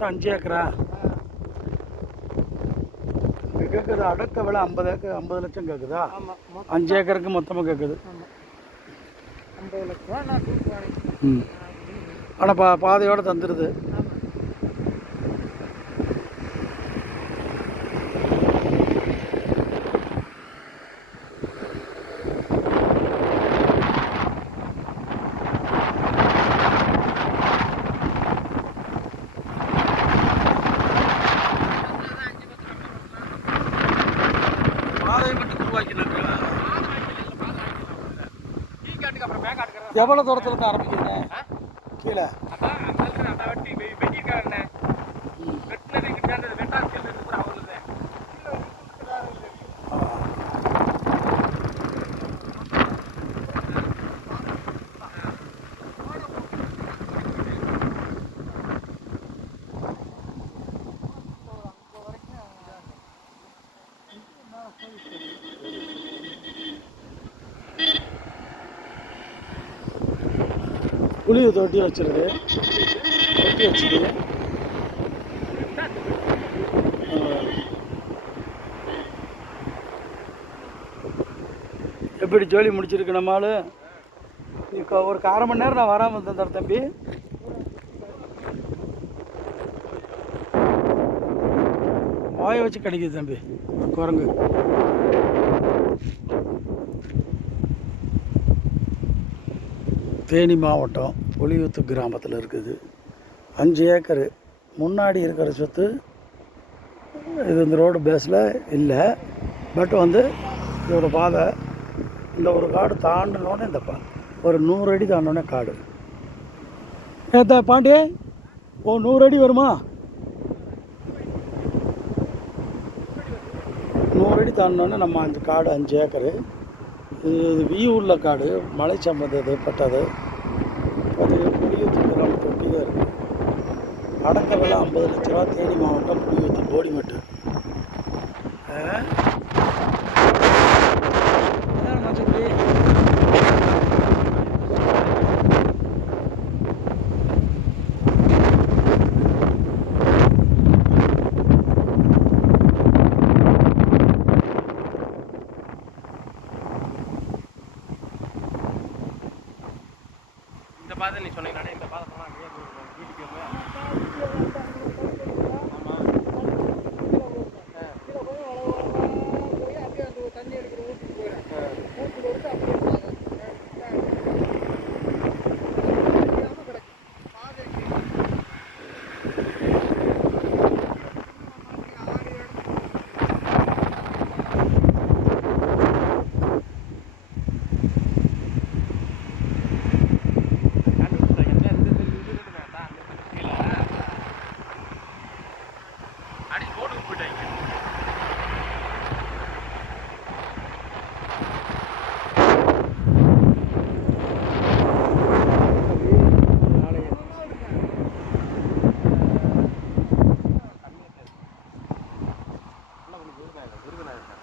மொத்தம் 5 ஏக்கரா? இங்கே கேட்குது அடுத்த விலை 50 லட்சம் கேட்குதா? 5 ஏக்கருக்கு மொத்தமாக கேட்குது. ஆனால் பாதையோடு தந்துடுது. எவ்வளோ தூரத்தில் இருந்து ஆரம்பிக்கிறீங்க கீழே? புளியை தொட்டி வச்சிருக்கு, தொட்டி வச்சுது. எப்படி ஜோலி முடிச்சிருக்கு நம்மளால்? இப்போ ஒரு 1/2 மணி நேரம் நான் வராமல் இருந்தேன் தம்பி. வாயை வச்சு கிடைக்குது தம்பி குரங்கு. தேனி மாவட்டம் புலியூத்து கிராமத்தில் இருக்குது. 5 ஏக்கரு. முன்னாடி இருக்கிற சொத்து இது இந்த ரோடு பேஸில் இல்லை. பட் இதோட பாதை இந்த ஒரு காடு தாண்டினோடனே இந்த ஒரு 100 அடி தாண்டினோடனே காடு. ஏத்தா பாண்டி, 100 அடி வருமா? 100 அடி தாண்டினோடனே நம்ம அந்த காடு 5 ஏக்கரு. இது வியூ காடு, மலை சம்பந்தப்பட்டது. புலியூத்து கிராமத்தை ஒட்டி தான் இருக்குது. அடக்க விலை 50 லட்ச ரூபா. தேனி மாவட்டம் புலியூத்து போடிமெட்டு. இந்த பாதை நீ சொன்னீங்கன்னாலே இந்த பாதை போனால் வீட்டுக்கு தண்ணி எடுக்கிற ஊற்றுக்கு போயிடும். ஊற்றுக்கு வந்து அப்படியே விருதுநகர்